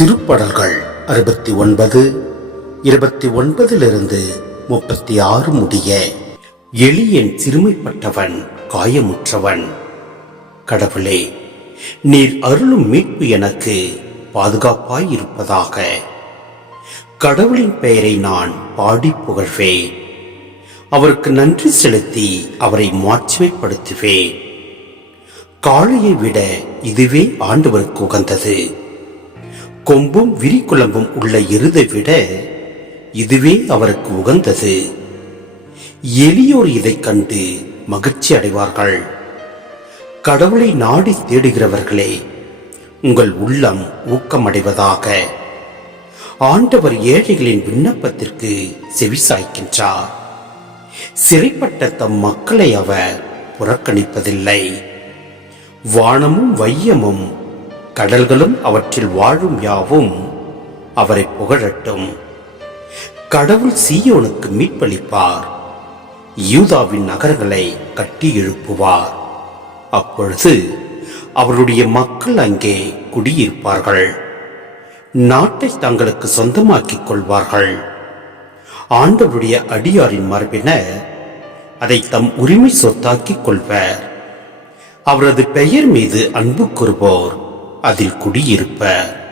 திருப்படல்கள் 69 29 36 முடிய. எளியன் சிறுமைப்பட்டவன், காயமுற்றவன். கடவுளே, நீர் அருளும் மீட்பு எனக்கு பாதுகாப்பாய் இருப்பதாக. கடவுளின் பெயரை நான் பாடி புகழ்வேன். அவருக்கு நன்றி செலுத்தி அவரை மாட்சிமைப்படுத்துவேன். காளையை விட இதுவே ஆண்டவருக்கு உகந்தது. கொம்பும் விரிக்குழம்பும் உள்ள எருதை விட இதுவே அவருக்கு உகந்தது. எளியோர் இதை கண்டு மகிழ்ச்சி அடைவார்கள். கடவுளை நாடி தேடுகிறவர்களே, உங்கள் உள்ளம் ஊக்கமடைவதாக. ஆண்டவர் ஏழைகளின் விண்ணப்பத்திற்கு செவிசாய்க்கின்றார். சிறைப்பட்ட தம் மக்களை அவர் புறக்கணிப்பதில்லை. வானமும் வையமும் கடல்களும் அவற்றில் வாழும் யாவும் அவரை புகழட்டும். கடவுள் சீயோனுக்கு மீட்பளிப்பார். யூதாவின் நகரங்களை கட்டி எழுப்புவார். அப்பொழுது அவருடைய மக்கள் அங்கே குடியிருப்பார்கள். நாட்டை தங்களுக்கு சொந்தமாக்கிக் கொள்வார்கள். ஆண்டவருடைய அடியாரின் மரபினர் அதை தம் உரிமை சொத்தாக்கிக் கொள்வர். அவரது பெயர் மீது அன்பு கூறுவோர் அதில் குடியிருப்பர்.